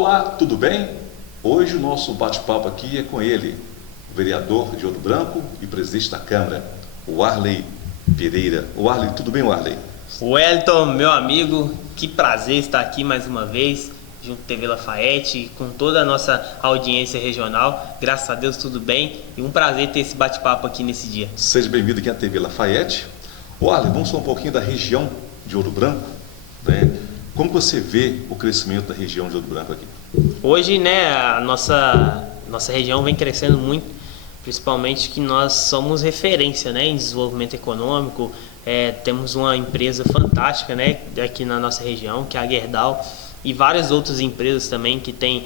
Olá, tudo bem? Hoje o nosso bate-papo aqui é com ele, o vereador de Ouro Branco e presidente da Câmara, o Arley Pereira. O Arley, tudo bem, Arley? Wellington, meu amigo, que prazer estar aqui mais uma vez, junto à TV Lafayette, com toda a nossa audiência regional. Graças a Deus tudo bem e um prazer ter esse bate-papo aqui nesse dia. Seja bem-vindo aqui à TV Lafayette. O Arley, vamos falar um pouquinho da região de Ouro Branco, né? Como você vê o crescimento da região de Ouro Branco aqui? Hoje, né, a nossa região vem crescendo muito, principalmente que nós somos referência, né, em desenvolvimento econômico. Temos uma empresa fantástica, né, aqui na nossa região, que é a Gerdau, e várias outras empresas também que têm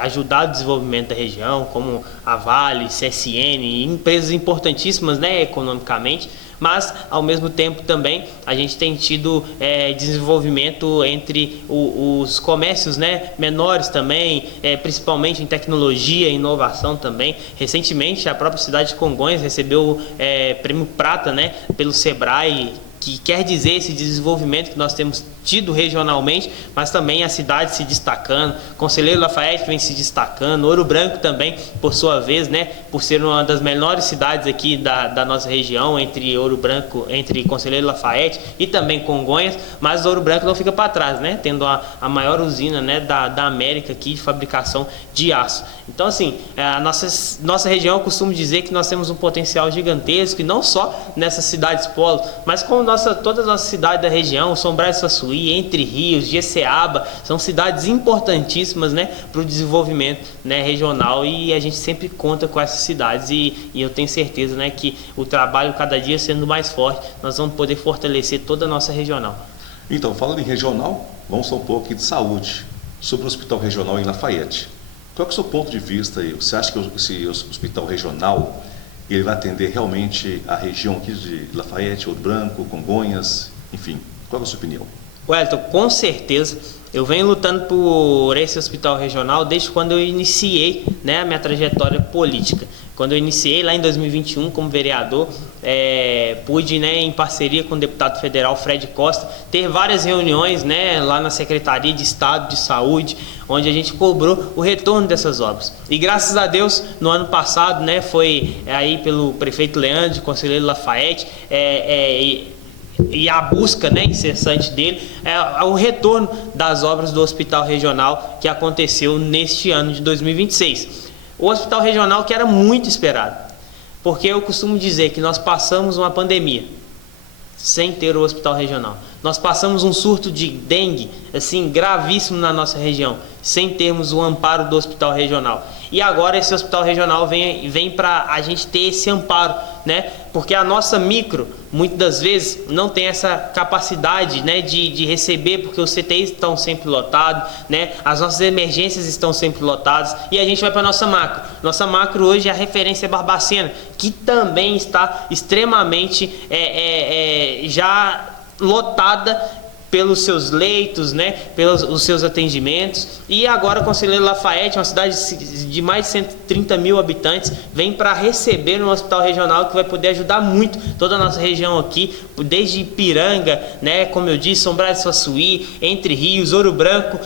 ajudado o desenvolvimento da região, como a Vale, CSN, empresas importantíssimas, né, economicamente, mas ao mesmo tempo também a gente tem tido desenvolvimento entre os comércios, né, menores também, principalmente em tecnologia e inovação também. Recentemente a própria cidade de Congonhas recebeu prêmio Prata, né, pelo Sebrae, que quer dizer esse desenvolvimento que nós temos tido regionalmente, mas também a cidade se destacando, Conselheiro Lafayette vem se destacando, Ouro Branco também, por sua vez, né, por ser uma das melhores cidades aqui da nossa região, entre Ouro Branco, entre Conselheiro Lafayette e também Congonhas, mas Ouro Branco não fica para trás, né, tendo a maior usina, né, da América aqui de fabricação de aço. Então, assim, a nossa região, eu costumo dizer que nós temos um potencial gigantesco, e não só nessas cidades polo, mas com toda a nossa cidade da região, São Brás do Suaçuí, Entre Rios, Jeceaba, são cidades importantíssimas, né, para o desenvolvimento, né, regional, e a gente sempre conta com essas cidades, e eu tenho certeza, né, que o trabalho cada dia sendo mais forte, nós vamos poder fortalecer toda a nossa regional. Então, falando em regional, vamos falar um pouco aqui de saúde, sobre o Hospital Regional em Lafayette. Qual é o seu ponto de vista aí? Você acha que esse hospital regional ele vai atender realmente a região aqui de Lafayette, Ouro Branco, Congonhas, enfim? Qual é a sua opinião? Wellington, com certeza. Eu venho lutando por esse hospital regional desde quando eu iniciei, né, a minha trajetória política. Quando eu iniciei lá em 2021 como vereador, pude, né, em parceria com o deputado federal Fred Costa, ter várias reuniões, né, lá na Secretaria de Estado de Saúde, onde a gente cobrou o retorno dessas obras. E graças a Deus, no ano passado, né, foi aí pelo prefeito Leandro, conselheiro Lafayette, e a busca, né, incessante dele o retorno das obras do Hospital Regional que aconteceu neste ano de 2026. O Hospital Regional que era muito esperado, porque eu costumo dizer que nós passamos uma pandemia sem ter o Hospital Regional. Nós passamos um surto de dengue, assim, gravíssimo na nossa região, sem termos o amparo do Hospital Regional. E agora esse Hospital Regional vem para a gente ter esse amparo, né? Porque a nossa micro, muitas das vezes, não tem essa capacidade, né, de receber, porque os CTIs estão sempre lotados, né? As nossas emergências estão sempre lotadas, e a gente vai para a nossa macro. Nossa macro hoje é a referência Barbacena, que também está extremamente já lotada pelos seus leitos, né, pelos os seus atendimentos. E agora o Conselheiro Lafayette, uma cidade de mais de 130 mil habitantes, vem para receber um hospital regional que vai poder ajudar muito toda a nossa região aqui, desde Ipiranga, né, como eu disse, São Brás do Suaçuí, Entre Rios, Ouro Branco,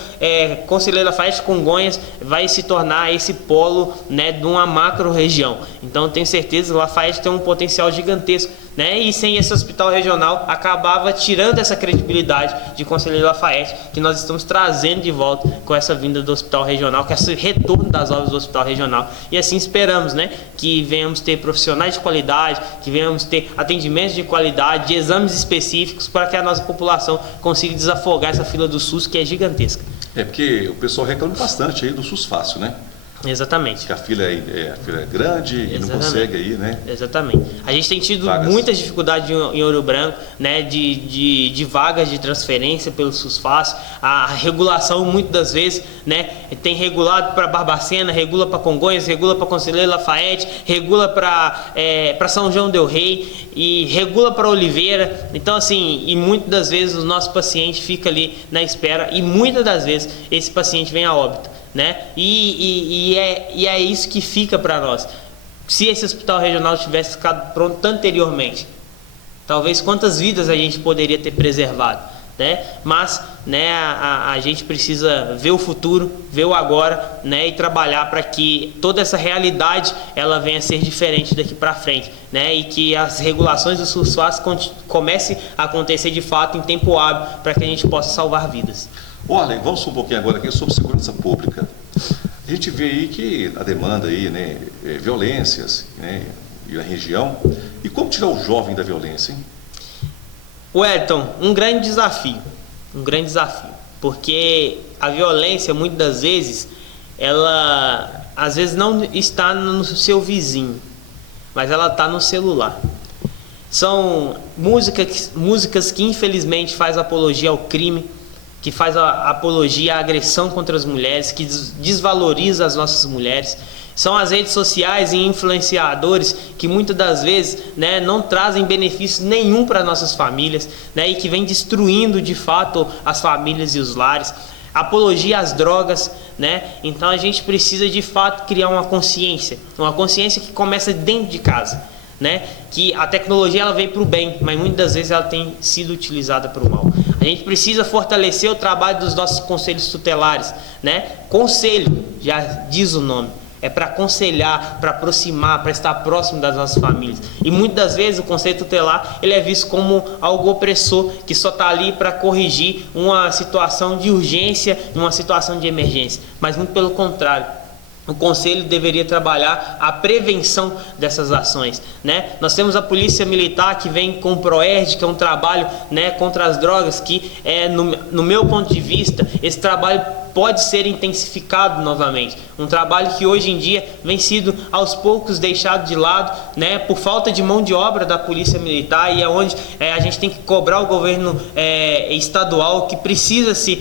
Conselheiro Lafayette, Congonhas, vai se tornar esse polo, né, de uma macro região. Então eu tenho certeza que o Lafayette tem um potencial gigantesco, né? E sem esse hospital regional acabava tirando essa credibilidade de Conselheiro Lafayette, que nós estamos trazendo de volta com essa vinda do hospital regional, com esse retorno das obras do hospital regional. E assim esperamos, né, que venhamos ter profissionais de qualidade, que venhamos ter atendimentos de qualidade, de exames específicos, para que a nossa população consiga desafogar essa fila do SUS, que é gigantesca. Porque o pessoal reclama bastante aí do SUS Fácil, né? Exatamente. Que a fila é grande. Exatamente. E não consegue aí, né? Exatamente. A gente tem tido vagas. Muitas dificuldades em Ouro Branco, né, de vagas de transferência pelo SUS Fácil. A regulação, muitas das vezes, né, tem regulado para Barbacena, regula para Congonhas, regula para Conselheiro Lafayette, regula para São João del Rei e regula para Oliveira. Então, assim, e muitas das vezes o nosso paciente fica ali na espera, e muitas das vezes esse paciente vem a óbito, né? E é isso que fica para nós. Se esse hospital regional tivesse ficado pronto anteriormente, talvez quantas vidas a gente poderia ter preservado, né? Mas né, a gente precisa ver o futuro, ver o agora, né, e trabalhar para que toda essa realidade ela venha a ser diferente daqui para frente, né, e que as regulações do SUSFAS comecem a acontecer de fato em tempo hábil para que a gente possa salvar vidas. Olha, vamos um pouquinho agora aqui sobre segurança pública. A gente vê aí que a demanda aí, né, violências, né, na região. E como tirar o jovem da violência, hein? Wellington, um grande desafio, porque a violência muitas das vezes, ela às vezes não está no seu vizinho, mas ela está no celular. São músicas que infelizmente faz apologia ao crime, que faz a apologia à agressão contra as mulheres, que desvaloriza as nossas mulheres. São as redes sociais e influenciadores que muitas das vezes, né, não trazem benefício nenhum para nossas famílias, né, e que vem destruindo de fato as famílias e os lares. Apologia às drogas, né? Então a gente precisa de fato criar uma consciência que começa dentro de casa, né? Que a tecnologia ela veio para o bem, mas muitas das vezes ela tem sido utilizada para o mal. A gente precisa fortalecer o trabalho dos nossos conselhos tutelares, né? Conselho, já diz o nome, é para aconselhar, para aproximar, para estar próximo das nossas famílias. E muitas das vezes o conselho tutelar ele é visto como algo opressor, que só está ali para corrigir uma situação de urgência, uma situação de emergência. Mas muito pelo contrário. O conselho deveria trabalhar a prevenção dessas ações, né? Nós temos a polícia militar que vem com o PROERD, que é um trabalho, né, contra as drogas, que no meu ponto de vista, esse trabalho pode ser intensificado novamente. Um trabalho que hoje em dia vem sido aos poucos deixado de lado, né, por falta de mão de obra da polícia militar, e é onde a gente tem que cobrar o governo estadual que precisa se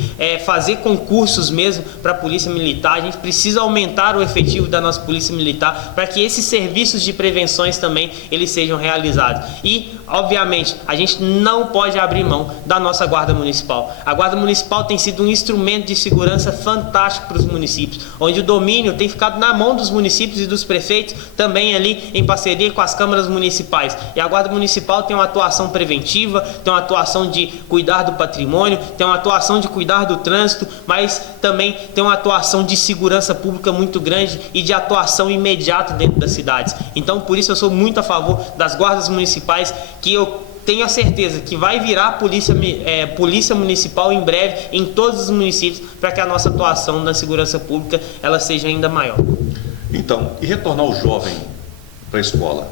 fazer concursos mesmo para a polícia militar. A gente precisa aumentar o efetivo da nossa polícia militar para que esses serviços de prevenções também eles sejam realizados. E obviamente a gente não pode abrir mão da nossa guarda municipal. A guarda municipal tem sido um instrumento de segurança fantástico para os municípios, onde o domínio tem ficado na mão dos municípios e dos prefeitos, também ali em parceria com as câmaras municipais. E a guarda municipal tem uma atuação preventiva, tem uma atuação de cuidar do patrimônio, tem uma atuação de cuidar do trânsito, mas também tem uma atuação de segurança pública muito grande e de atuação imediata dentro das cidades. Então, por isso eu sou muito a favor das guardas municipais, que eu tenho a certeza que vai virar polícia municipal em breve em todos os municípios, para que a nossa atuação na segurança pública ela seja ainda maior. Então, e retornar o jovem para a escola?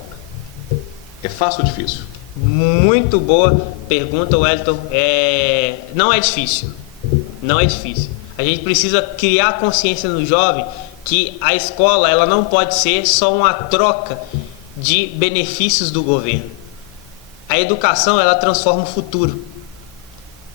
É fácil ou difícil? Muito boa pergunta, Wellington. Não é difícil. Não é difícil. A gente precisa criar consciência no jovem que a escola ela não pode ser só uma troca de benefícios do governo. A educação ela transforma o futuro.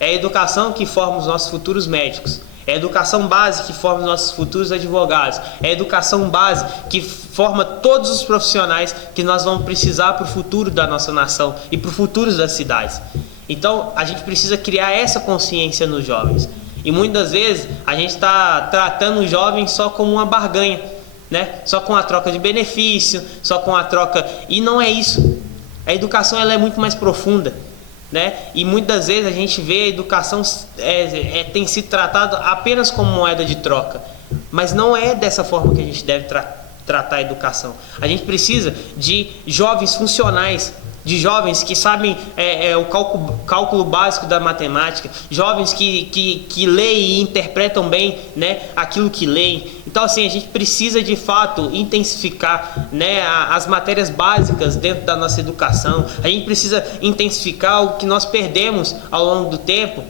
É a educação que forma os nossos futuros médicos. É a educação base que forma os nossos futuros advogados. É a educação base que forma todos os profissionais que nós vamos precisar para o futuro da nossa nação e para o futuro das cidades. Então a gente precisa criar essa consciência nos jovens. E muitas vezes a gente está tratando o jovem só como uma barganha, né? Só com a troca de benefício, só com a troca... E não é isso. A educação ela é muito mais profunda, né? E muitas vezes a gente vê a educação tem sido tratada apenas como moeda de troca. Mas não é dessa forma que a gente deve tratar a educação. A gente precisa de jovens funcionais, de jovens que sabem o cálculo básico da matemática, jovens que leem e interpretam bem, né, aquilo que leem. Então assim, a gente precisa de fato intensificar, né, as matérias básicas dentro da nossa educação. A gente precisa intensificar o que nós perdemos ao longo do tempo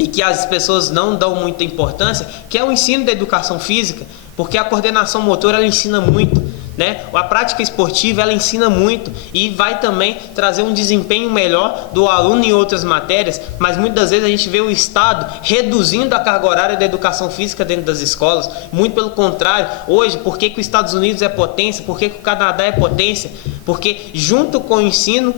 e que as pessoas não dão muita importância, que é o ensino da educação física, porque a coordenação motora ela ensina muito, né? A prática esportiva ela ensina muito e vai também trazer um desempenho melhor do aluno em outras matérias, mas muitas vezes a gente vê o Estado reduzindo a carga horária da educação física dentro das escolas. Muito pelo contrário, hoje, por que os Estados Unidos é potência, por que o Canadá é potência? Porque junto com o ensino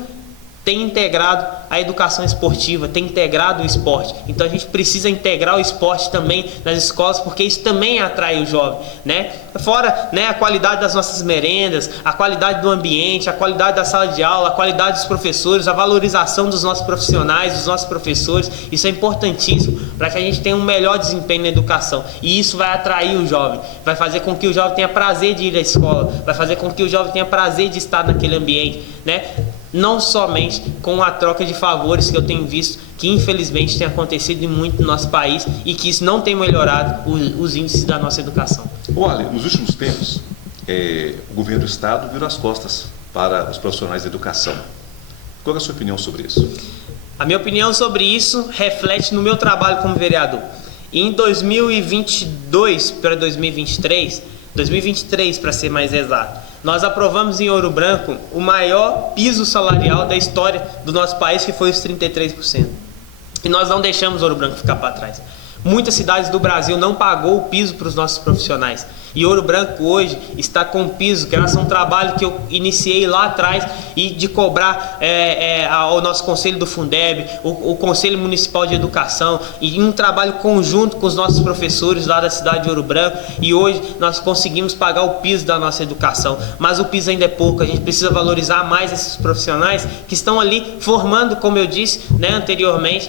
tem integrado a educação esportiva, tem integrado o esporte. Então a gente precisa integrar o esporte também nas escolas, porque isso também atrai o jovem, né? Fora, né, a qualidade das nossas merendas, a qualidade do ambiente, a qualidade da sala de aula, a qualidade dos professores, a valorização dos nossos profissionais, dos nossos professores. Isso é importantíssimo para que a gente tenha um melhor desempenho na educação. E isso vai atrair o jovem, vai fazer com que o jovem tenha prazer de ir à escola, vai fazer com que o jovem tenha prazer de estar naquele ambiente, né? Não somente com a troca de favores que eu tenho visto, que infelizmente tem acontecido muito no nosso país e que isso não tem melhorado os índices da nossa educação. Olha, nos últimos tempos, o governo do estado virou as costas para os profissionais da educação. Qual é a sua opinião sobre isso? A minha opinião sobre isso reflete no meu trabalho como vereador. Em 2022 para 2023 para ser mais exato, nós aprovamos em Ouro Branco o maior piso salarial da história do nosso país, que foi os 33%. E nós não deixamos Ouro Branco ficar para trás. Muitas cidades do Brasil não pagou o piso para os nossos profissionais. E Ouro Branco hoje está com piso, graças a um trabalho que eu iniciei lá atrás e de cobrar ao nosso Conselho do Fundeb, o Conselho Municipal de Educação, e um trabalho conjunto com os nossos professores lá da cidade de Ouro Branco, e hoje nós conseguimos pagar o piso da nossa educação. Mas o piso ainda é pouco, a gente precisa valorizar mais esses profissionais que estão ali formando, como eu disse, né, anteriormente,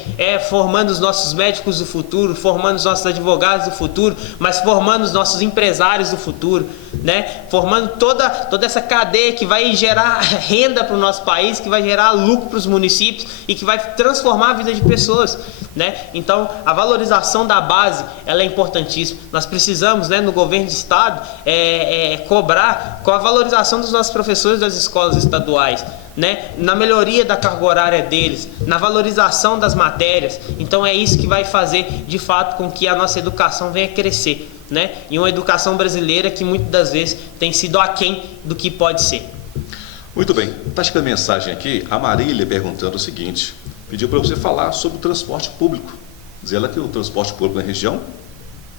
formando os nossos médicos do futuro, formando os nossos advogados do futuro, mas formando os nossos empresários do futuro, né? Formando toda essa cadeia que vai gerar renda para o nosso país, que vai gerar lucro para os municípios e que vai transformar a vida de pessoas, né? Então, a valorização da base, ela é importantíssima. Nós precisamos, né, no governo de estado, cobrar com a valorização dos nossos professores das escolas estaduais, né, na melhoria da carga horária deles, na valorização das matérias. Então é isso que vai fazer de fato com que a nossa educação venha crescer, né? E uma educação brasileira que muitas das vezes tem sido aquém do que pode ser. Muito bem, está chegando mensagem aqui, a Marília perguntando o seguinte, pediu para você falar sobre o transporte público, diz ela que o transporte público na região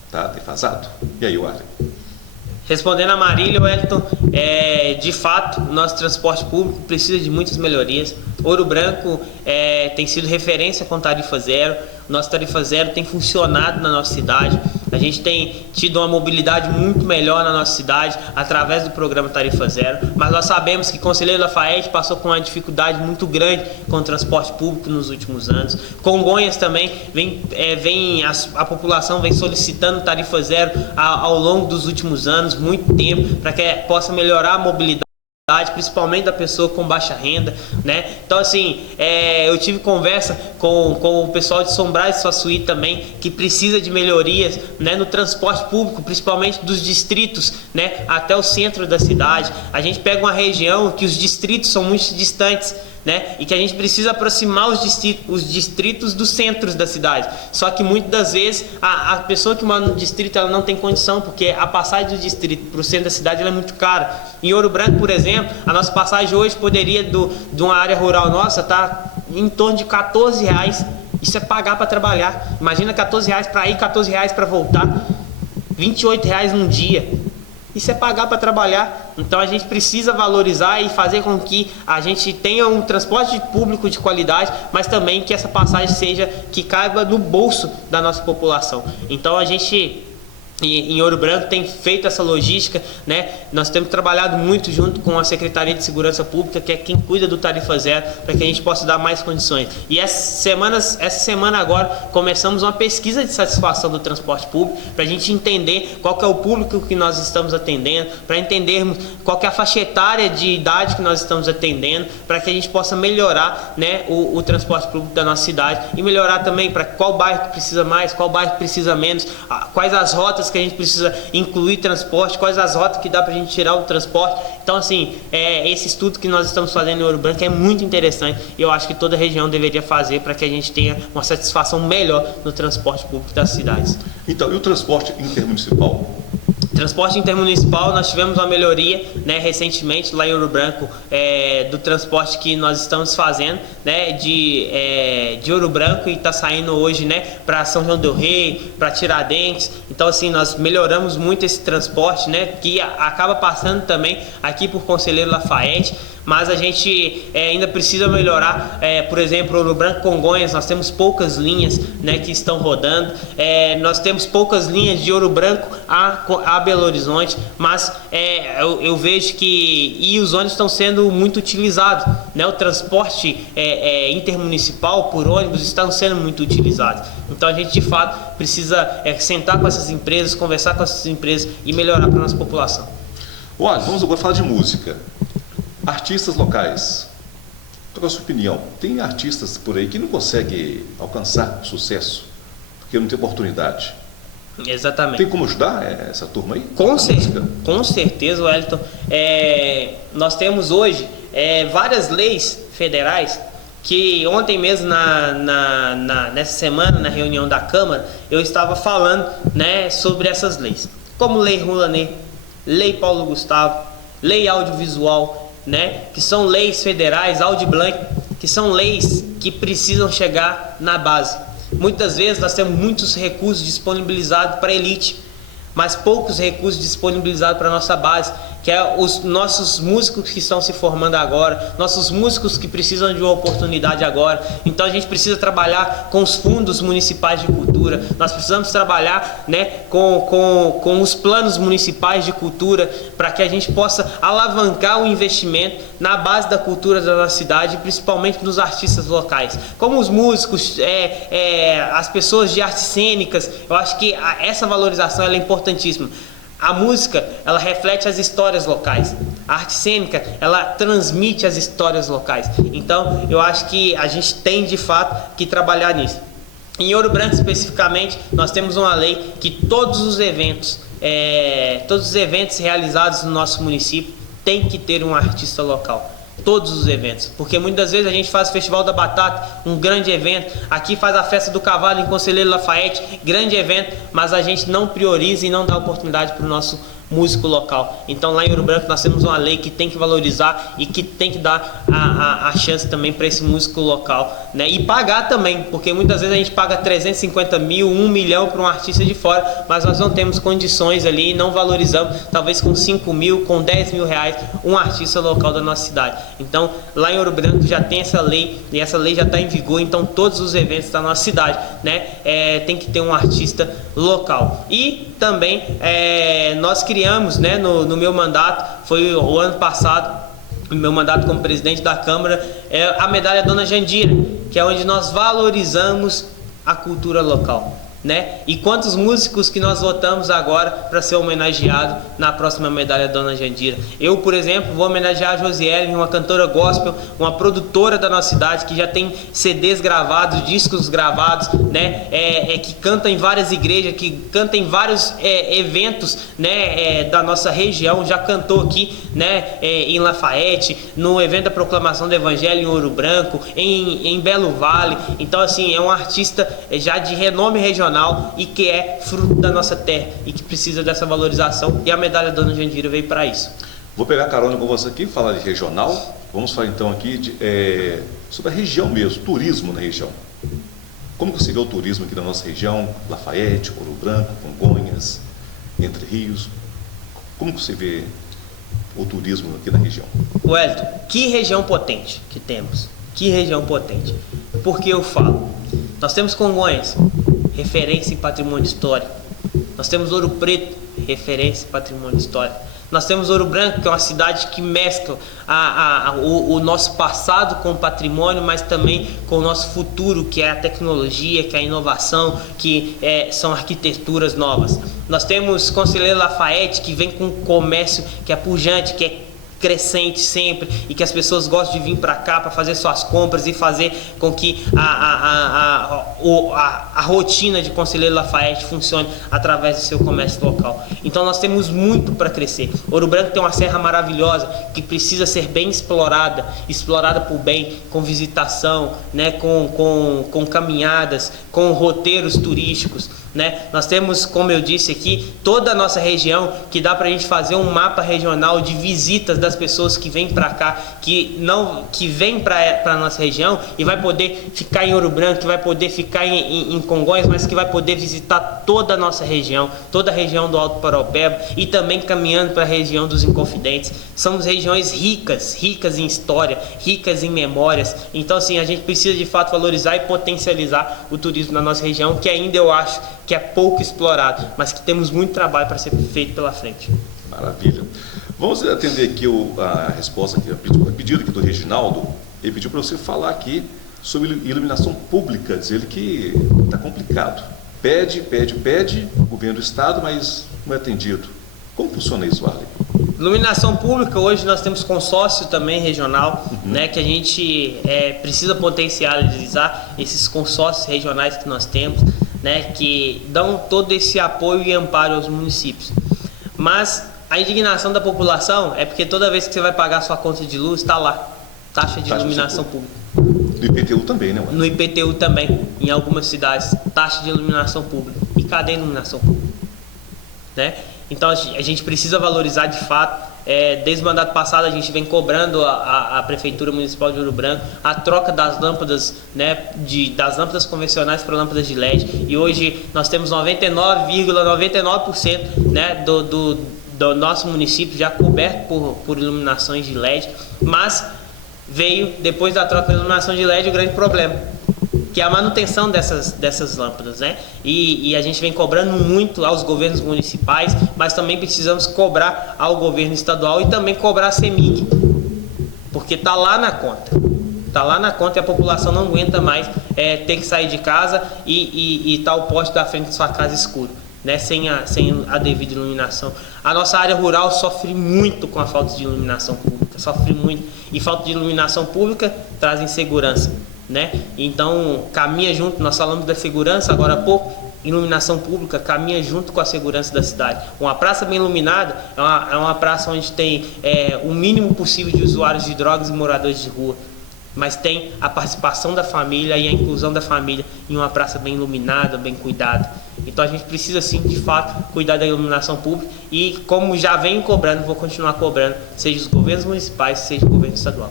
está defasado. E aí, Wally? Respondendo a Marília, Wellington, de fato, o nosso transporte público precisa de muitas melhorias. Ouro Branco tem sido referência com tarifa zero. O nosso tarifa zero tem funcionado na nossa cidade. A gente tem tido uma mobilidade muito melhor na nossa cidade através do programa Tarifa Zero, mas nós sabemos que Conselheiro Lafaiete passou com uma dificuldade muito grande com o transporte público nos últimos anos. Congonhas também, a população vem solicitando Tarifa Zero ao longo dos últimos anos, muito tempo, para que possa melhorar a mobilidade, principalmente da pessoa com baixa renda, né? Então, assim, eu tive conversa com o pessoal de Sombrais e Suaçuí também, que precisa de melhorias, né, no transporte público, principalmente dos distritos, né, até o centro da cidade. A gente pega uma região que os distritos são muito distantes, né, e que a gente precisa aproximar os distritos dos centros da cidade. Só que muitas das vezes a pessoa que mora no distrito, ela não tem condição, porque a passagem do distrito para o centro da cidade, ela é muito cara. Em Ouro Branco, por exemplo, a nossa passagem hoje poderia, de uma área rural nossa, estar em torno de R$14. Isso é pagar para trabalhar. Imagina R$14 para ir, R$14 para voltar, R$28 num dia. Isso é pagar para trabalhar. Então a gente precisa valorizar e fazer com que a gente tenha um transporte público de qualidade, mas também que essa passagem que caiba no bolso da nossa população. Então a gente, em Ouro Branco, tem feito essa logística, né? Nós temos trabalhado muito junto com a Secretaria de Segurança Pública, que é quem cuida do Tarifa Zero, para que a gente possa dar mais condições. E essa semana agora começamos uma pesquisa de satisfação do transporte público, para a gente entender qual que é o público que nós estamos atendendo, para entendermos qual que é a faixa etária de idade que nós estamos atendendo, para que a gente possa melhorar, né, o transporte público da nossa cidade, e melhorar também para qual bairro que precisa mais, qual bairro que precisa menos, quais as rotas que a gente precisa incluir transporte, quais as rotas que dá pra gente tirar o transporte. Então, assim, esse estudo que nós estamos fazendo em Ouro Branco é muito interessante e eu acho que toda a região deveria fazer para que a gente tenha uma satisfação melhor no transporte público das cidades. Então, e o transporte intermunicipal? Transporte intermunicipal, nós tivemos uma melhoria, né, recentemente lá em Ouro Branco, do transporte que nós estamos fazendo, né, de Ouro Branco, e está saindo hoje, né, para São João del Rei, para Tiradentes. Então, assim, nós melhoramos muito esse transporte, né, que acaba passando também aqui por Conselheiro Lafaiete, mas a gente ainda precisa melhorar. Por exemplo, Ouro Branco, Congonhas, nós temos poucas linhas, né, que estão rodando. Nós temos poucas linhas de Ouro Branco a Belo Horizonte, mas eu vejo que os ônibus estão sendo muito utilizados, né? O transporte intermunicipal por ônibus estão sendo muito utilizados. Então a gente de fato precisa sentar com essas empresas, conversar com essas empresas e melhorar para a nossa população. Olha, vamos agora falar de música. Artistas locais. Qual é a sua opinião? Tem artistas por aí que não conseguem alcançar sucesso porque não tem oportunidade. Exatamente. Tem como ajudar essa turma aí? Com certeza, Wellington. Nós temos hoje várias leis federais que ontem mesmo, nessa semana, na reunião da Câmara, eu estava falando, né, sobre essas leis. Como Lei Rouanet, Lei Paulo Gustavo, Lei Audiovisual, né, que são leis federais, Audi Blanc, que são leis que precisam chegar na base. Muitas vezes nós temos muitos recursos disponibilizados para a elite, mas poucos recursos disponibilizados para a nossa base, que é os nossos músicos que estão se formando agora, nossos músicos que precisam de uma oportunidade agora. Então a gente precisa trabalhar com os fundos municipais de cultura, nós precisamos trabalhar, né, com os planos municipais de cultura, para que a gente possa alavancar o investimento na base da cultura da nossa cidade, principalmente nos artistas locais, como os músicos, as pessoas de artes cênicas. Eu acho que essa valorização ela é importantíssima. A música, ela reflete as histórias locais. A arte cênica, ela transmite as histórias locais. Então, eu acho que a gente tem, de fato, que trabalhar nisso. Em Ouro Branco, especificamente, nós temos uma lei que todos os eventos realizados no nosso município tem que ter um artista local. Todos os eventos, porque muitas vezes a gente faz o Festival da Batata, um grande evento, aqui faz a Festa do Cavalo em Conselheiro Lafayette, grande evento, mas a gente não prioriza e não dá oportunidade para o nosso músico local. Então lá em Ouro Branco nós temos uma lei que tem que valorizar e que tem que dar a chance também para esse músico local, né? E pagar também, porque muitas vezes a gente paga 350 mil, 1 milhão para um artista de fora, mas nós não temos condições ali e não valorizamos, talvez com 5 mil, com 10 mil reais, um artista local da nossa cidade. Então lá em Ouro Branco já tem essa lei e essa lei já está em vigor, então todos os eventos da nossa cidade, né, tem que ter um artista local. E também nós criamos, né, no meu mandato, foi o ano passado, o meu mandato como presidente da Câmara, a medalha Dona Jandira, que é onde nós valorizamos a cultura local, né? E quantos músicos que nós votamos agora para ser homenageado na próxima medalha Dona Jandira. Eu, por exemplo, vou homenagear a Josiele, uma cantora gospel, uma produtora da nossa cidade, que já tem CDs gravados, discos gravados, né? Que canta em várias igrejas, que canta em vários eventos, né? Da nossa região, já cantou aqui, né? Em Lafayette, no evento da proclamação do Evangelho em Ouro Branco, em Belo Vale. Então, assim, é um artista já de renome regional e que é fruto da nossa terra e que precisa dessa valorização, e a medalha Dona Jandira veio para isso. Vou pegar carona com você aqui, falar de regional. Vamos falar então aqui sobre a região mesmo, turismo na região. Como que você vê o turismo aqui na nossa região, Lafayette, Ouro Branco, Congonhas, Entre Rios? Como que você vê o turismo aqui na região? Wellington, que região potente que temos, que região potente. Porque eu falo, nós temos Congonhas, referência em patrimônio histórico. Nós temos Ouro Preto, referência em patrimônio histórico. Nós temos Ouro Branco, que é uma cidade que mescla o nosso passado com o patrimônio, mas também com o nosso futuro, que é a tecnologia, que é a inovação, que são arquiteturas novas. Nós temos Conselheiro Lafayette, que vem com um comércio que é pujante, que é crescente sempre, e que as pessoas gostam de vir para cá para fazer suas compras e fazer com que a rotina de Conselheiro Lafayette funcione através do seu comércio local. Então nós temos muito para crescer. Ouro Branco tem uma serra maravilhosa que precisa ser bem explorada por bem, com visitação, né, com caminhadas, com roteiros turísticos. né? Nós temos, como eu disse aqui, toda a nossa região, que dá para a gente fazer um mapa regional de visitas das pessoas que vêm para cá, que vêm para a nossa região e vai poder ficar em Ouro Branco, que vai poder ficar em Congonhas, mas que vai poder visitar toda a nossa região, toda a região do Alto Paraupeba e também caminhando para a região dos Inconfidentes. Somos regiões ricas em história, ricas em memórias. Então, assim, a gente precisa de fato valorizar e potencializar o turismo na nossa região, que ainda eu acho que é pouco explorado, mas que temos muito trabalho para ser feito pela frente. Maravilha. Vamos atender aqui a resposta, aqui, o pedido aqui do Reginaldo. Ele pediu para você falar aqui sobre iluminação pública, diz ele que está complicado. Pede, o governo do estado, mas não é atendido. Como funciona isso, Arley? Iluminação pública, hoje nós temos consórcio também regional, né, que a gente precisa potencializar esses consórcios regionais que nós temos, né, que dão todo esse apoio e amparo aos municípios. Mas a indignação da população é porque toda vez que você vai pagar sua conta de luz, está lá, taxa de iluminação pública. No IPTU também, né? No IPTU também, em algumas cidades, taxa de iluminação pública. E cadê a iluminação pública? Né? Então a gente precisa valorizar de fato. Desde o mandato passado a gente vem cobrando a Prefeitura Municipal de Ouro Branco a troca das lâmpadas, né, das lâmpadas convencionais para lâmpadas de LED, e hoje nós temos 99,99%, né, do nosso município já coberto por iluminações de LED, mas veio, depois da troca de iluminação de LED, o grande problema, que é a manutenção dessas lâmpadas, né? E a gente vem cobrando muito aos governos municipais, mas também precisamos cobrar ao governo estadual e também cobrar a CEMIG, porque está lá na conta. Está lá na conta e a população não aguenta mais ter que sair de casa e tá o poste da frente da sua casa escuro, né? Sem a devida iluminação. A nossa área rural sofre muito com a falta de iluminação pública, sofre muito. E falta de iluminação pública traz insegurança, né? Então caminha junto, nós falamos da segurança agora há pouco, iluminação pública caminha junto com a segurança da cidade. Uma praça bem iluminada é uma praça onde tem o mínimo possível de usuários de drogas e moradores de rua, mas tem a participação da família e a inclusão da família em uma praça bem iluminada, bem cuidada. Então a gente precisa sim, de fato, cuidar da iluminação pública e, como já venho cobrando, vou continuar cobrando, seja os governos municipais, seja o governo estadual.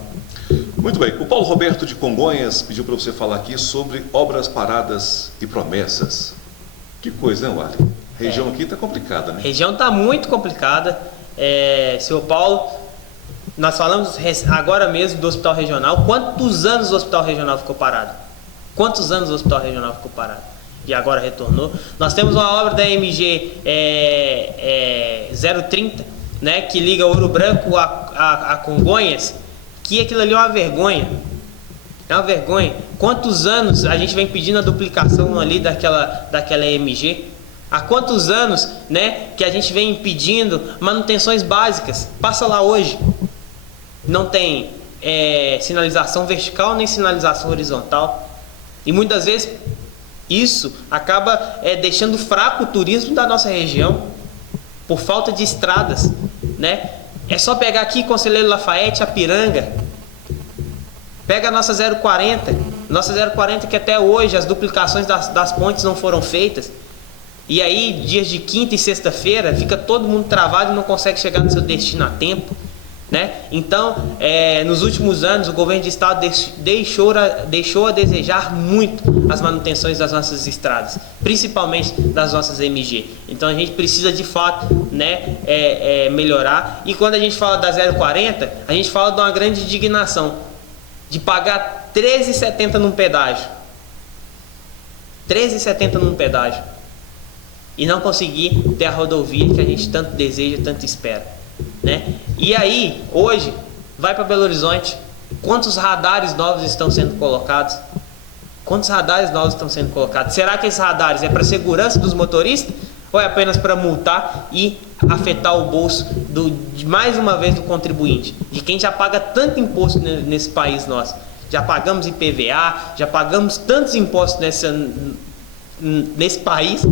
Muito bem, o Paulo Roberto de Congonhas pediu para você falar aqui sobre obras paradas e promessas. Que coisa, né, Arley? A região aqui está complicada, né? A região está muito complicada. Senhor Paulo, nós falamos agora mesmo do Hospital Regional. Quantos anos o Hospital Regional ficou parado? Quantos anos o Hospital Regional ficou parado? E agora retornou. Nós temos uma obra da MG 030, né, que liga Ouro Branco a Congonhas, que aquilo ali é uma vergonha. É uma vergonha. Quantos anos a gente vem pedindo a duplicação ali daquela MG? Há quantos anos, né, que a gente vem pedindo manutenções básicas? Passa lá hoje. Não tem sinalização vertical nem sinalização horizontal. E muitas vezes isso acaba deixando fraco o turismo da nossa região por falta de estradas, né? É só pegar aqui Conselheiro Lafayette, Apiranga. Pega a nossa 040. Nossa 040 que até hoje as duplicações das pontes não foram feitas. E aí, dias de quinta e sexta-feira, fica todo mundo travado e não consegue chegar no seu destino a tempo, né? Então, nos últimos anos, o governo de estado deixou a desejar muito as manutenções das nossas estradas, principalmente das nossas MG. Então, a gente precisa de fato, né, melhorar. E quando a gente fala da 040, a gente fala de uma grande indignação de pagar R$13,70 num pedágio. R$13,70 num pedágio. E não conseguir ter a rodovia que a gente tanto deseja, tanto espera, né? E aí, hoje, vai para Belo Horizonte, quantos radares novos estão sendo colocados? Quantos radares novos estão sendo colocados? Será que esses radares é para segurança dos motoristas ou é apenas para multar e afetar o bolso mais uma vez do contribuinte, de quem já paga tanto imposto nesse país nosso? Já pagamos IPVA, já pagamos tantos impostos nesse país,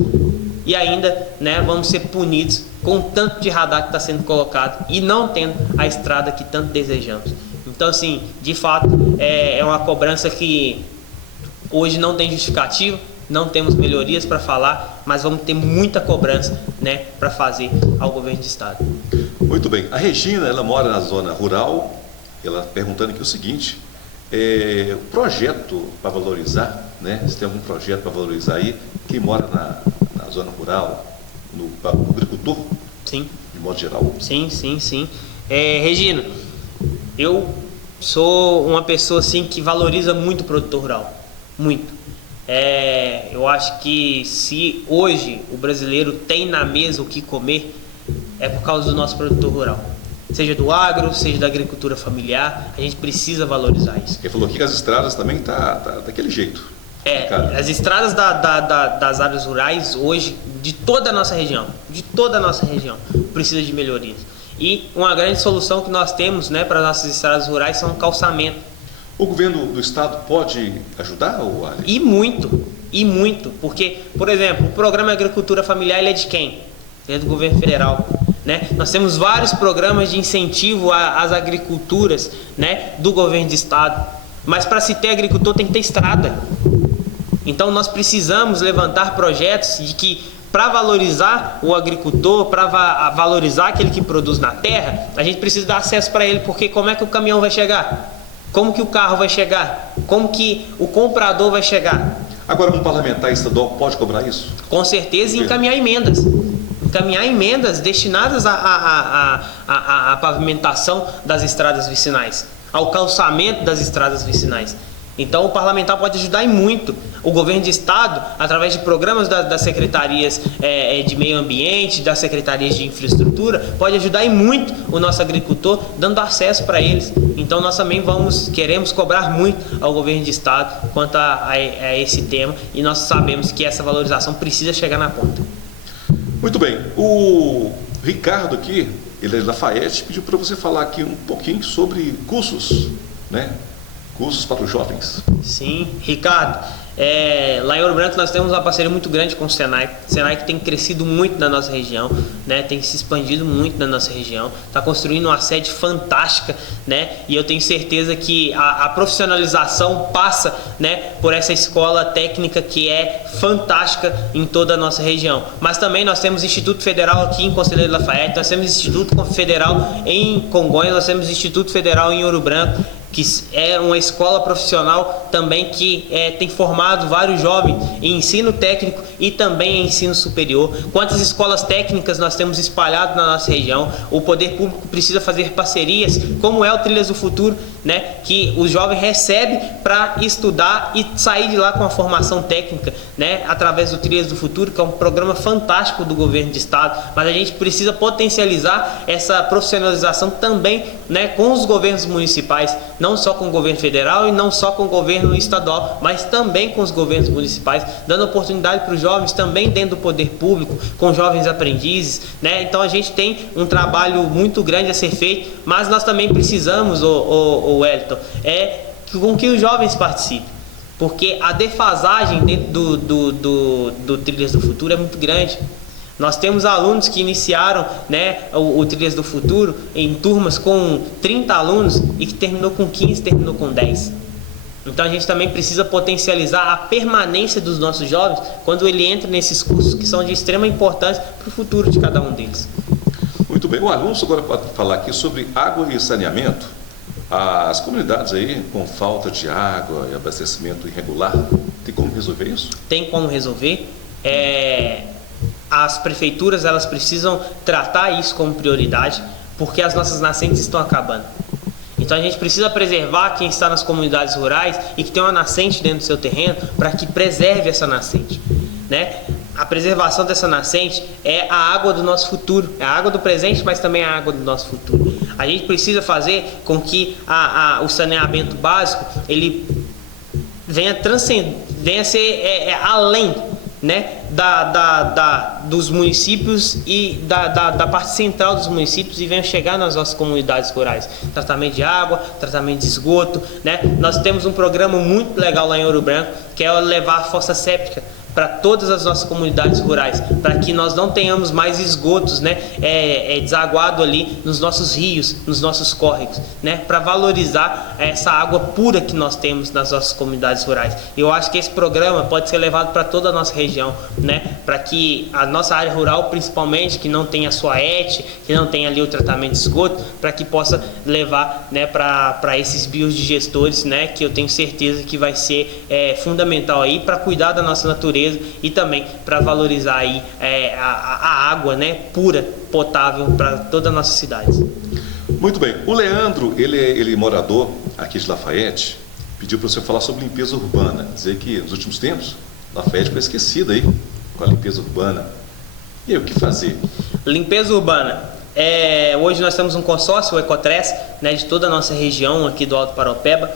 e ainda, né, vamos ser punidos com o tanto de radar que está sendo colocado e não tendo a estrada que tanto desejamos. Então, assim, de fato, é uma cobrança que hoje não tem justificativa, não temos melhorias para falar, mas vamos ter muita cobrança, né, para fazer ao governo de estado. Muito bem. A Regina, ela mora na zona rural, ela perguntando aqui o seguinte, o projeto para valorizar, né, se tem algum projeto para valorizar aí, quem mora na zona rural, no agricultor, Sim. de modo geral? Sim. Regina, eu sou uma pessoa assim que valoriza muito o produtor rural, muito. Eu acho que se hoje o brasileiro tem na mesa o que comer, é por causa do nosso produtor rural. Seja do agro, seja da agricultura familiar, a gente precisa valorizar isso. Ele falou aqui que as estradas também tá daquele jeito. As estradas das áreas rurais hoje, de toda a nossa região, precisa de melhorias. E uma grande solução que nós temos, né, para as nossas estradas rurais são o calçamento. O governo do estado pode ajudar, Ali? E muito, porque, por exemplo, o programa Agricultura Familiar, ele é de quem? Ele é do governo federal, né? Nós temos vários programas de incentivo às agriculturas, né, do governo de estado, mas para se ter agricultor tem que ter estrada. Então nós precisamos levantar projetos de que, para valorizar o agricultor, para valorizar aquele que produz na terra, a gente precisa dar acesso para ele, porque como é que o caminhão vai chegar? Como que o carro vai chegar? Como que o comprador vai chegar? Agora, um parlamentar estadual pode cobrar isso? Com certeza, e encaminhar emendas destinadas à pavimentação das estradas vicinais, ao calçamento das estradas vicinais. Então o parlamentar pode ajudar e muito. O governo de estado, através de programas das secretarias de meio ambiente, das secretarias de infraestrutura, pode ajudar e muito o nosso agricultor, dando acesso para eles. Então nós também queremos cobrar muito ao governo de estado quanto a esse tema, e nós sabemos que essa valorização precisa chegar na ponta. Muito bem. O Ricardo aqui, ele é de Lafayette, pediu para você falar aqui um pouquinho sobre cursos, né? Cursos para os jovens. Sim, Ricardo, lá em Ouro Branco nós temos uma parceria muito grande com o Senai. O Senai que tem crescido muito na nossa região, né? Tem se expandido muito na nossa região, está construindo uma sede fantástica, né? E eu tenho certeza que a profissionalização passa, né, por essa escola técnica que é fantástica em toda a nossa região. Mas também nós temos Instituto Federal aqui em Conselheiro Lafayette, nós temos Instituto Federal em Congonhas, nós temos Instituto Federal em Ouro Branco, que é uma escola profissional também que tem formado vários jovens em ensino técnico e também em ensino superior. Quantas escolas técnicas nós temos espalhado na nossa região? O poder público precisa fazer parcerias, como é o Trilhas do Futuro, né, que o jovem recebe para estudar e sair de lá com a formação técnica, né, através do Trilhas do Futuro, que é um programa fantástico do governo de estado. Mas a gente precisa potencializar essa profissionalização também, né, com os governos municipais, não só com o governo federal e não só com o governo estadual, mas também com os governos municipais, dando oportunidade para os jovens também dentro do poder público, com jovens aprendizes, né? Então a gente tem um trabalho muito grande a ser feito, mas nós também precisamos, o Wellington, com que os jovens participem, porque a defasagem dentro do Trilhas do Futuro é muito grande. Nós temos alunos que iniciaram, né, o Trilhas do Futuro em turmas com 30 alunos e que terminou com 15, terminou com 10. Então a gente também precisa potencializar a permanência dos nossos jovens quando ele entra nesses cursos que são de extrema importância para o futuro de cada um deles. Muito bem. O Alonso agora pode falar aqui sobre água e saneamento. As comunidades aí com falta de água e abastecimento irregular, tem como resolver isso? Tem como resolver. As prefeituras, elas precisam tratar isso como prioridade, porque as nossas nascentes estão acabando. Então a gente precisa preservar quem está nas comunidades rurais e que tem uma nascente dentro do seu terreno, para que preserve essa nascente, né? A preservação dessa nascente é a água do nosso futuro, é a água do presente, mas também a água do nosso futuro. A gente precisa fazer com que o saneamento básico ele venha ser além, né, dos municípios e da parte central dos municípios, e venha chegar nas nossas comunidades rurais. Tratamento de água, tratamento de esgoto, né? Nós temos um programa muito legal lá em Ouro Branco, que é levar a fossa séptica para todas as nossas comunidades rurais, para que nós não tenhamos mais esgotos, né, desaguado ali nos nossos rios, nos nossos córregos, né, para valorizar essa água pura que nós temos nas nossas comunidades rurais. Eu acho que esse programa pode ser levado para toda a nossa região, né, para que a nossa área rural, principalmente, que não tem a sua ET, que não tem ali o tratamento de esgoto, para que possa levar, né, para esses biodigestores, né, que eu tenho certeza que vai ser fundamental aí para cuidar da nossa natureza e também para valorizar aí a água, né, pura, potável para toda a nossa cidade. Muito bem. O Leandro, ele é morador aqui de Lafayette, pediu para você falar sobre limpeza urbana, dizer que nos últimos tempos Lafayette foi esquecida aí com a limpeza urbana. E aí, o que fazer? Limpeza urbana. Hoje nós temos um consórcio, o Ecotress, né, de toda a nossa região aqui do Alto Paraupeba,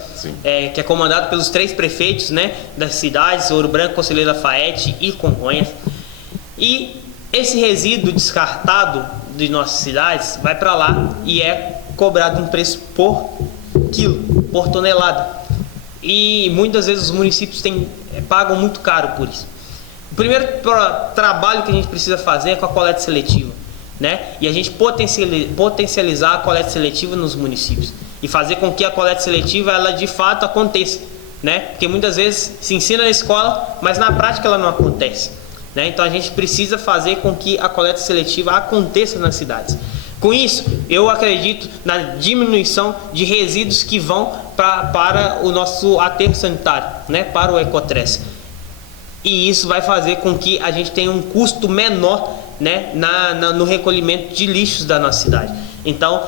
que é comandado pelos 3 prefeitos, né, das cidades, Ouro Branco, Conselheiro Lafayette e Congonhas. E esse resíduo descartado de nossas cidades vai para lá e é cobrado um preço por quilo, por tonelada. E muitas vezes os municípios pagam muito caro por isso. O primeiro trabalho que a gente precisa fazer é com a coleta seletiva, né? E a gente potencializar a coleta seletiva nos municípios e fazer com que a coleta seletiva ela de fato aconteça, né? Porque muitas vezes se ensina na escola, mas na prática ela não acontece, né? Então a gente precisa fazer com que a coleta seletiva aconteça nas cidades. Com isso, eu acredito na diminuição de resíduos que vão para o nosso aterro sanitário, né? Para o Ecotress. E isso vai fazer com que a gente tenha um custo menor, né, no recolhimento de lixos da nossa cidade. Então,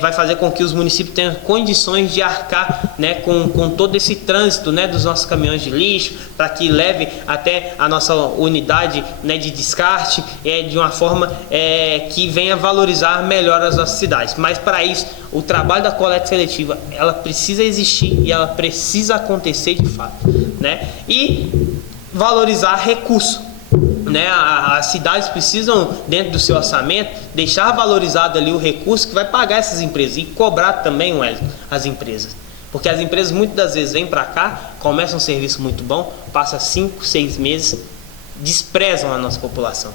vai fazer com que os municípios tenham condições de arcar, né, com todo esse trânsito, né, dos nossos caminhões de lixo, para que leve até a nossa unidade, né, de descarte, de uma forma que venha valorizar melhor as nossas cidades. Mas para isso, o trabalho da coleta seletiva, ela precisa existir e ela precisa acontecer de fato, né? E valorizar recurso, né? As cidades precisam, dentro do seu orçamento, deixar valorizado ali o recurso que vai pagar essas empresas e cobrar também, as empresas. Porque as empresas muitas das vezes vêm para cá, começam um serviço muito bom, passa 5, 6 meses, desprezam a nossa população.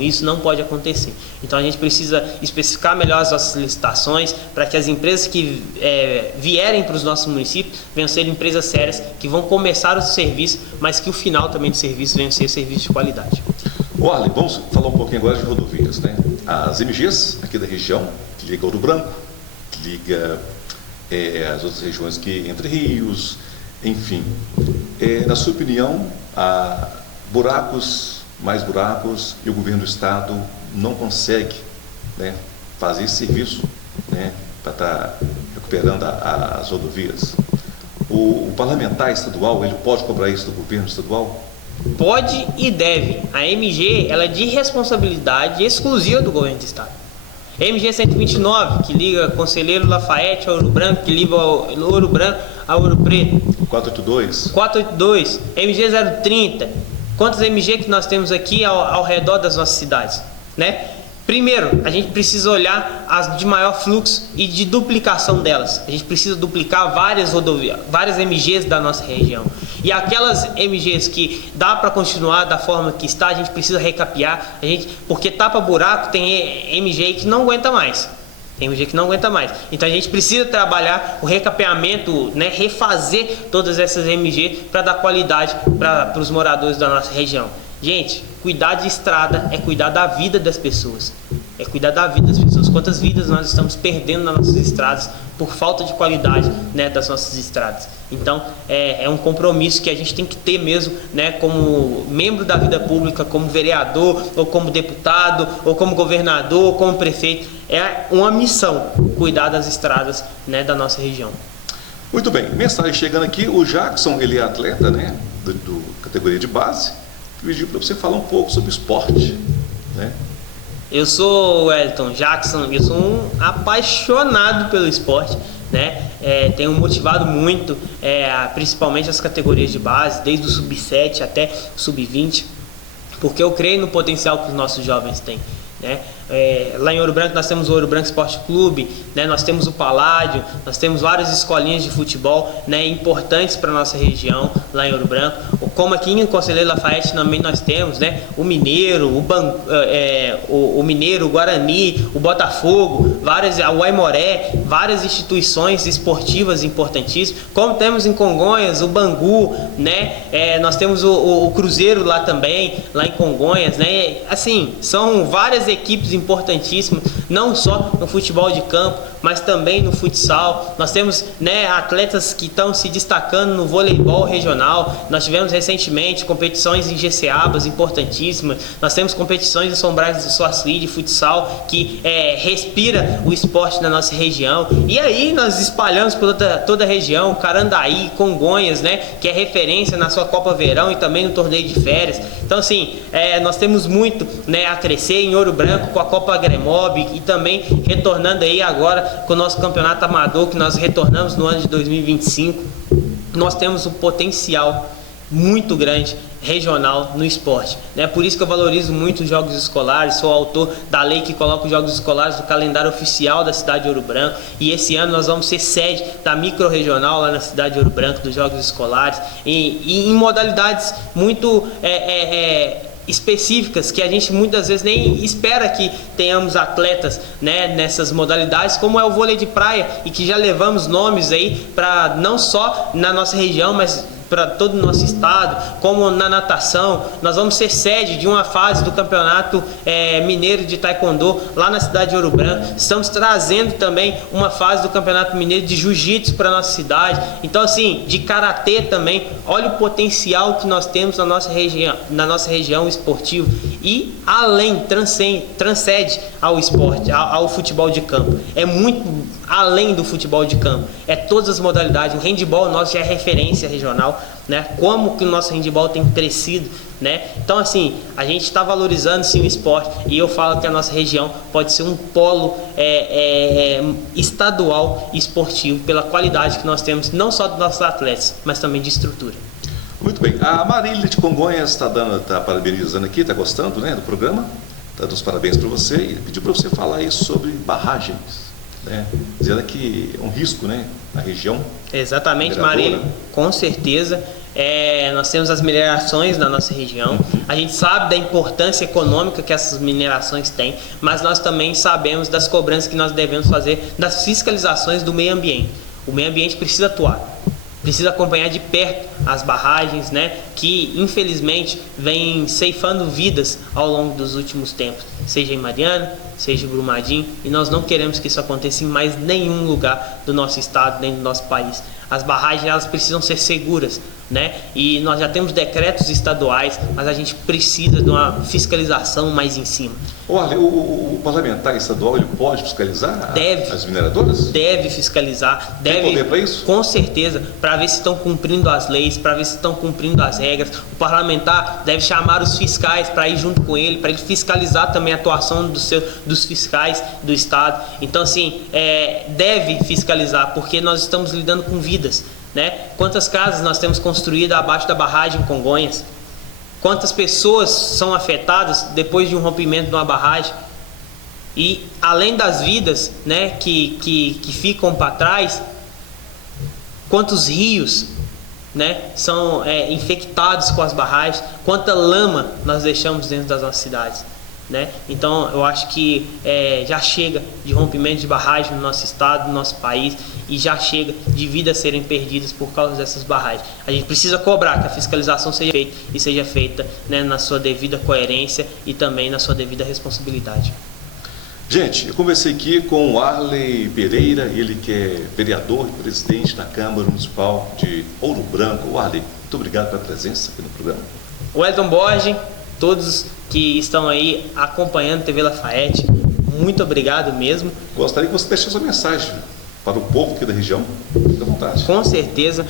E isso não pode acontecer. Então a gente precisa especificar melhor as nossas licitações para que as empresas que vierem para os nossos municípios venham ser empresas sérias, que vão começar o serviço, mas que o final também do serviço venha ser serviço de qualidade. Olha, vamos falar um pouquinho agora de rodovias, né? As MGs aqui da região, que liga Ouro Branco, que liga as outras regiões que Entre Rios, enfim. Na sua opinião, há mais buracos, e o governo do estado não consegue, né, fazer esse serviço, né, para estar recuperando as rodovias. O parlamentar estadual, ele pode cobrar isso do governo estadual? Pode e deve. A MG ela é de responsabilidade exclusiva do governo do estado. MG 129, que liga Conselheiro Lafayette a Ouro Branco, que liga Ouro Branco a Ouro Preto. 482. MG 030. Quantas MG que nós temos aqui ao redor das nossas cidades, né? Primeiro, a gente precisa olhar as de maior fluxo e de duplicação delas. A gente precisa duplicar várias rodovias, várias MGs da nossa região. E aquelas MGs que dá para continuar da forma que está, a gente precisa recapear, porque tapa buraco tem MG que não aguenta mais. Então a gente precisa trabalhar o recapeamento, né, refazer todas essas MG para dar qualidade para os moradores da nossa região. Gente, cuidar de estrada é cuidar da vida das pessoas. Quantas vidas nós estamos perdendo nas nossas estradas por falta de qualidade, né, das nossas estradas. Então, é um compromisso que a gente tem que ter mesmo, né, como membro da vida pública, como vereador, ou como deputado, ou como governador, ou como prefeito. É uma missão cuidar das estradas, né, da nossa região. Muito bem, mensagem chegando aqui. O Jackson, ele é atleta, né, do categoria de base. Pediu para você falar um pouco sobre esporte, né? Eu sou o Wellington Jackson, eu sou um apaixonado pelo esporte, né? Tenho motivado muito, principalmente as categorias de base, desde o sub-7 até o sub-20, porque eu creio no potencial que os nossos jovens têm, né? Lá em Ouro Branco nós temos o Ouro Branco Esporte Clube, né? Nós temos o Paládio, nós temos várias escolinhas de futebol, né, importantes para a nossa região lá em Ouro Branco. Como aqui em Conselheiro Lafayette também nós temos, né, o Mineiro, o Mineiro, o Guarani, o Botafogo, o Aimoré, várias instituições esportivas importantíssimas. Como temos em Congonhas o Bangu, né? Nós temos o Cruzeiro lá também, lá em Congonhas, né? Assim, são várias equipes importantíssimas, não só no futebol de campo, mas também no futsal. Nós temos, né, atletas que estão se destacando no voleibol regional. Nós tivemos recentemente competições em GCABas importantíssimas. Nós temos competições em São Brás do Suaçuí de futsal que respira o esporte na nossa região. E aí nós espalhamos por toda a região, Carandaí, Congonhas, né, que é referência na sua Copa Verão e também no torneio de férias. Então assim, nós temos muito, né, a crescer em Ouro Branco com a Copa Agremob e também retornando aí agora com o nosso campeonato amador que nós retornamos no ano de 2025. Nós temos um potencial muito grande regional no esporte, né? Por isso que eu valorizo muito os jogos escolares, sou autor da lei que coloca os jogos escolares no calendário oficial da cidade de Ouro Branco, e esse ano nós vamos ser sede da micro-regional lá na cidade de Ouro Branco dos jogos escolares, e em modalidades muito específicas que a gente muitas vezes nem espera que tenhamos atletas, né, nessas modalidades, como é o vôlei de praia, e que já levamos nomes aí para não só na nossa região, mas para todo o nosso estado, como na natação. Nós vamos ser sede de uma fase do Campeonato Mineiro de Taekwondo lá na cidade de Ouro Branco. Estamos trazendo também uma fase do Campeonato Mineiro de Jiu-Jitsu para a nossa cidade. Então assim, de Karatê também. Olha o potencial que nós temos na nossa região esportiva, e além, transcende ao esporte, ao futebol de campo. É muito além do futebol de campo, todas as modalidades. O handebol nosso já é referência regional, né? Como que o nosso handebol tem crescido, né? Então assim, a gente está valorizando sim o esporte, e eu falo que a nossa região pode ser um polo estadual esportivo pela qualidade que nós temos, não só dos nossos atletas, mas também de estrutura. Muito bem, a Marília de Congonhas está parabenizando aqui, está gostando, né, do programa, está dando os parabéns para você, e pediu para você falar aí sobre barragens, né, dizendo que é um risco, né, na região. Exatamente, Marília, com certeza. Nós temos as minerações na nossa região. A gente sabe da importância econômica que essas minerações têm, mas nós também sabemos das cobranças que nós devemos fazer, das fiscalizações do meio ambiente. O meio ambiente precisa atuar, precisa acompanhar de perto as barragens, né, que infelizmente vem ceifando vidas ao longo dos últimos tempos, seja em Mariana, seja em Brumadinho, e nós não queremos que isso aconteça em mais nenhum lugar do nosso estado, nem do nosso país. As barragens, elas precisam ser seguras, né? E nós já temos decretos estaduais, mas a gente precisa de uma fiscalização mais em cima. Olha, o parlamentar estadual, ele pode fiscalizar as mineradoras? Deve fiscalizar. Tem poder para isso? Com certeza, para ver se estão cumprindo as leis, para ver se estão cumprindo as regras. O parlamentar deve chamar os fiscais para ir junto com ele, para ele fiscalizar também a atuação dos fiscais do estado. Então assim, deve fiscalizar, porque nós estamos lidando com vidas, né? Quantas casas nós temos construído abaixo da barragem em Congonhas? Quantas pessoas são afetadas depois de um rompimento de uma barragem? E além das vidas, né, que ficam para trás, quantos rios, né, são infectados com as barragens? Quanta lama nós deixamos dentro das nossas cidades, né? Então eu acho que já chega de rompimento de barragem no nosso estado, no nosso país, e já chega de vidas serem perdidas por causa dessas barragens. A gente precisa cobrar que a fiscalização seja feita, e seja feita, né, na sua devida coerência e também na sua devida responsabilidade. Gente, eu conversei aqui com o Arley Pereira, ele que é vereador e presidente da Câmara Municipal de Ouro Branco. Arley, muito obrigado pela presença aqui no programa. Wellington Borges, todos que estão aí acompanhando a TV Lafayette, muito obrigado mesmo. Gostaria que você deixasse sua mensagem para o povo aqui da região. Fique à vontade. Com certeza.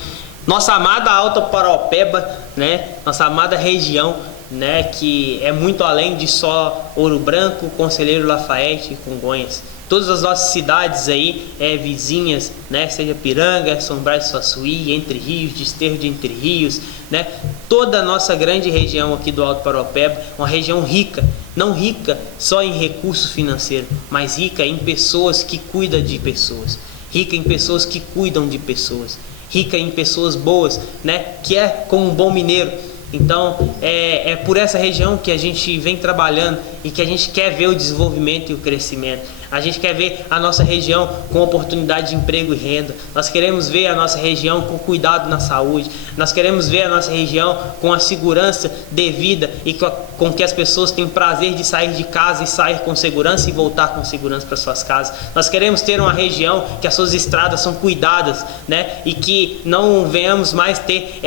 Nossa amada Alta Paraopeba, né? Nossa amada região, né? Que é muito além de só Ouro Branco, Conselheiro Lafayette e Congonhas. Todas as nossas cidades aí vizinhas, né? Seja Piranga, São Brás do Suaçuí, Entre Rios, Desterro de Entre Rios, né? Toda a nossa grande região aqui do Alto Paraopeba, uma região rica, Não rica só em recurso financeiro, mas rica em pessoas que cuidam de pessoas, rica em pessoas que cuidam de pessoas, rica em pessoas boas, né? Que é como um bom mineiro. Então, é por essa região que a gente vem trabalhando e que a gente quer ver o desenvolvimento e o crescimento. A gente quer ver a nossa região com oportunidade de emprego e renda. Nós queremos ver a nossa região com cuidado na saúde. Nós queremos ver a nossa região com a segurança devida e com que as pessoas tenham prazer de sair de casa e sair com segurança e voltar com segurança para suas casas. Nós queremos ter uma região que as suas estradas são cuidadas, né? E que não venhamos mais ter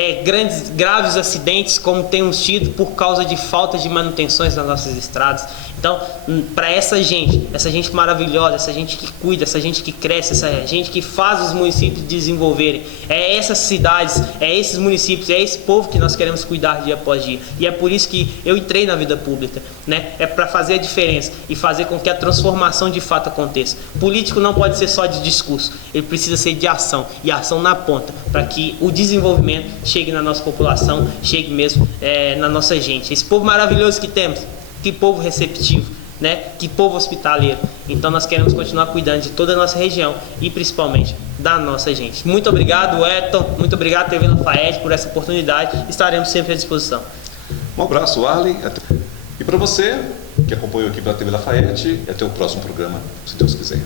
graves acidentes como temos tido por causa de falta de manutenções nas nossas estradas. Então, para essa gente maravilhosa, essa gente que cuida, essa gente que cresce, essa gente que faz os municípios desenvolverem, é essas cidades, é esses municípios, é esse povo que nós queremos cuidar dia após dia. E é por isso que eu entrei na vida pública, né? É para fazer a diferença e fazer com que a transformação de fato aconteça. Político não pode ser só de discurso, ele precisa ser de ação, e ação na ponta, para que o desenvolvimento chegue na nossa população, chegue mesmo na nossa gente. Esse povo maravilhoso que temos, que povo receptivo, né? Que povo hospitaleiro. Então nós queremos continuar cuidando de toda a nossa região e principalmente da nossa gente. Muito obrigado, Edton, muito obrigado, TV Lafayette, por essa oportunidade. Estaremos sempre à disposição. Um abraço, Arlen. E para você que acompanhou aqui pela TV Lafayette, até o próximo programa, se Deus quiser.